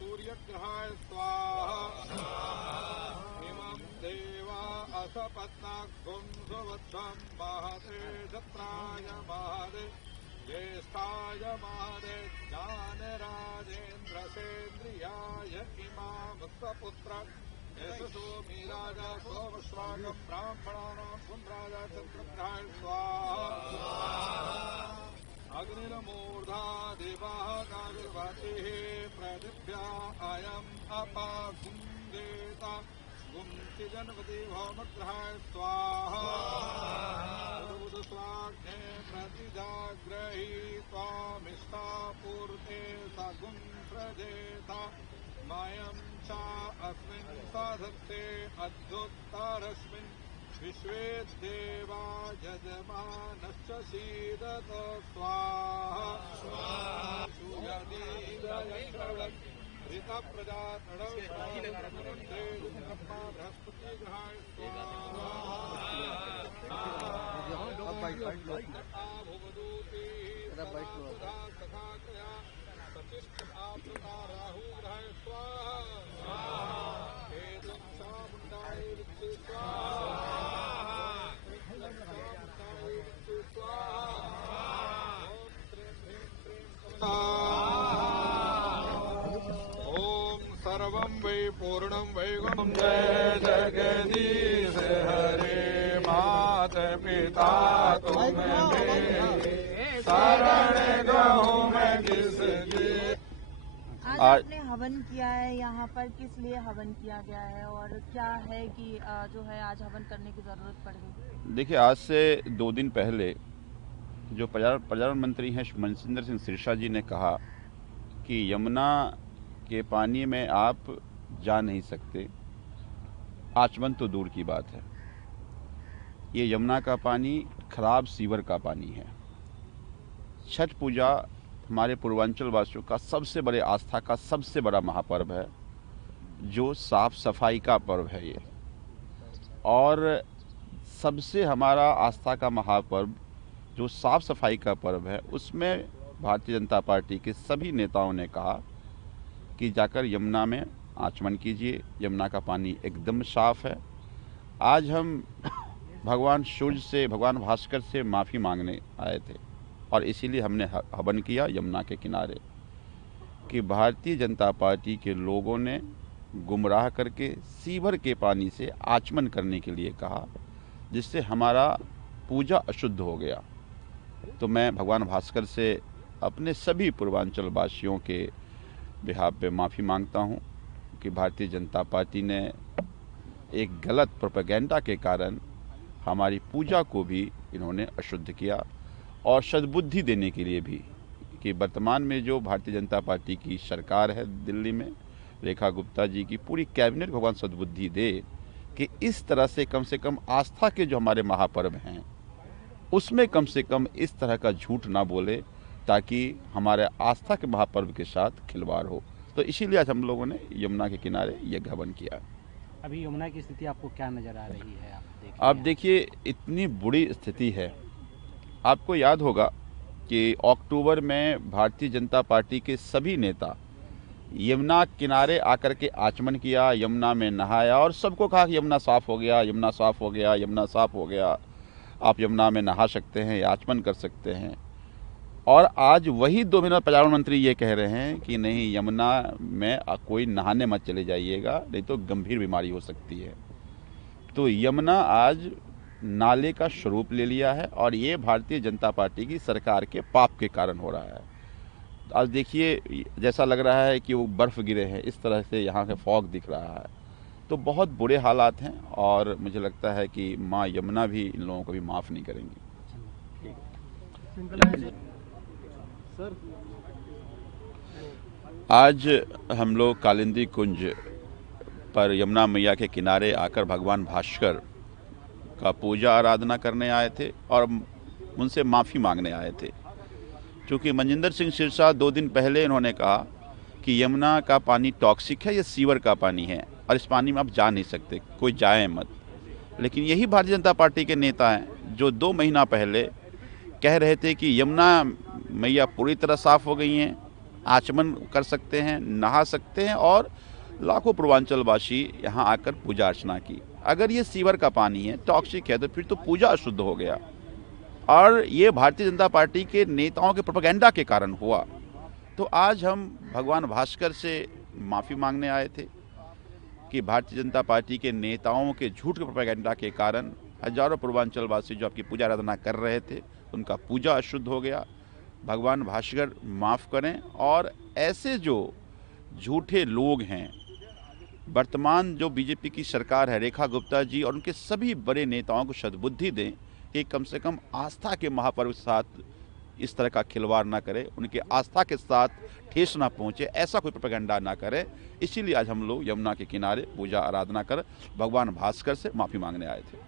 सूर्यग्रहाय स्वाहा इमं देवा असपत्नाग्ं सुवत्सं महते क्षत्राय महते ज्येष्ठाय महते ज्ञानराजेन्द्रसेन्द्रियाय इमां सपुत्र यशसो मीराजा सोमश्रागं ब्राह्मणानां सुन्द्राजा चन्द्रग्रहाय स्वाहा अग्निर्मूर्धा देवाः नागर्वतिः पृथिव्या अयम् अपागुंदेता गुंसि जनपति भौमग्रहाय स्वाहा उदुस्वाग्ने प्रतिजाग्रही त्वामिष्टा पूर्ते सगुं प्रजेता मयं च अस्मिन् साधत्ते अद्युत्तरस्मिन् विश्वे देवा यजमानश्च सीदत स्वाहा ऋत प्रजा ब्रह्मा बृहस्पति ग्रहाय राहु ग्रहाय स्वाहा चामुंडाय ओम सर्वं वै पूर्णं वैगुणं जय जगदीश हरे मात पिता तुम मेरे शरण गहूँ मैं किसकी। आज आपने हवन किया है, यहाँ पर किस लिए हवन किया गया है और क्या है कि जो है आज हवन करने की जरूरत पड़ गई? देखिए, आज से 2 दिन पहले जो पर्यावरण मंत्री हैं मनजिंदर सिंह सिरसा जी ने कहा कि यमुना के पानी में आप जा नहीं सकते, आचमन तो दूर की बात है। ये यमुना का पानी खराब सीवर का पानी है। छठ पूजा हमारे पूर्वांचल वासियों का सबसे बड़े आस्था का सबसे बड़ा महापर्व है, जो साफ सफाई का पर्व है ये। और सबसे हमारा आस्था का महापर्व जो साफ सफाई का पर्व है, उसमें भारतीय जनता पार्टी के सभी नेताओं ने कहा कि जाकर यमुना में आचमन कीजिए। यमुना का पानी एकदम साफ है। आज हम भगवान सूर्य से, भगवान भास्कर से माफ़ी मांगने आए थे और इसीलिए हमने हवन किया यमुना के किनारे कि भारतीय जनता पार्टी के लोगों ने गुमराह करके सीवर के पानी से आचमन करने के लिए कहा, जिससे हमारा पूजा अशुद्ध हो गया। तो मैं भगवान भास्कर से अपने सभी पूर्वांचल वासियों के बिहाफ पे माफ़ी मांगता हूँ कि भारतीय जनता पार्टी ने एक गलत प्रोपेगेंडा के कारण हमारी पूजा को भी इन्होंने अशुद्ध किया। और सद्बुद्धि देने के लिए भी कि वर्तमान में जो भारतीय जनता पार्टी की सरकार है दिल्ली में, रेखा गुप्ता जी की पूरी कैबिनेट भगवान सद्बुद्धि दे कि इस तरह से कम आस्था के जो हमारे महापर्व हैं उसमें कम से कम इस तरह का झूठ ना बोले, ताकि हमारे आस्था के महापर्व के साथ खिलवाड़ हो। तो इसीलिए आज हम लोगों ने यमुना के किनारे यज्ञ हवन किया। अभी यमुना की स्थिति आपको क्या नज़र आ रही है? आप देखिए, इतनी बुरी स्थिति है। आपको याद होगा कि अक्टूबर में भारतीय जनता पार्टी के सभी नेता यमुना किनारे आकर के आचमन किया, यमुना में नहाया और सबको कहा कि यमुना साफ़ हो गया, यमुना साफ़ हो गया, यमुना साफ़ हो गया, आप यमुना में नहा सकते हैं, आचमन कर सकते हैं। और आज वही 2 महीना पर्यावरण मंत्री ये कह रहे हैं कि नहीं, यमुना में कोई नहाने मत चले जाइएगा, नहीं तो गंभीर बीमारी हो सकती है। तो यमुना आज नाले का स्वरूप ले लिया है और ये भारतीय जनता पार्टी की सरकार के पाप के कारण हो रहा है। आज देखिए, जैसा लग रहा है कि वो बर्फ़ गिरे हैं, इस तरह से यहाँ से फॉग दिख रहा है। तो बहुत बुरे हालात हैं और मुझे लगता है कि माँ यमुना भी इन लोगों को भी माफ़ नहीं करेंगी। आज हम लोग कालिंदी कुंज पर यमुना मैया के किनारे आकर भगवान भास्कर का पूजा आराधना करने आए थे और उनसे माफ़ी मांगने आए थे। क्योंकि मनजिंदर सिंह सिरसा 2 दिन पहले इन्होंने कहा कि यमुना का पानी टॉक्सिक है, ये सीवर का पानी है और इस पानी में आप जा नहीं सकते, कोई जाए मत। लेकिन यही भारतीय जनता पार्टी के नेता हैं जो 2 महीना पहले कह रहे थे कि यमुना मैया पूरी तरह साफ़ हो गई हैं आचमन कर सकते हैं, नहा सकते हैं और लाखों पूर्वांचलवासी यहाँ आकर पूजा अर्चना की। अगर ये सीवर का पानी है, टॉक्सिक है, तो फिर तो पूजा अशुद्ध हो गया और ये भारतीय जनता पार्टी के नेताओं के प्रोपेगेंडा के कारण हुआ। तो आज हम भगवान भास्कर से माफ़ी मांगने आए थे कि भारतीय जनता पार्टी के नेताओं के झूठ के प्रोपेगेंडा के कारण हजारों पूर्वांचलवासी जो आपकी पूजा आराधना कर रहे थे, उनका पूजा अशुद्ध हो गया। भगवान भास्कर माफ़ करें और ऐसे जो झूठे लोग हैं, वर्तमान जो बीजेपी की सरकार है, रेखा गुप्ता जी और उनके सभी बड़े नेताओं को सद्बुद्धि दें कि कम से कम आस्था के महापर्व के साथ इस तरह का खिलवाड़ ना करें, उनके आस्था के साथ ठेस ना पहुंचे, ऐसा कोई प्रोपेगेंडा ना करें। इसीलिए आज हम लोग यमुना के किनारे पूजा आराधना कर भगवान भास्कर से माफ़ी मांगने आए थे।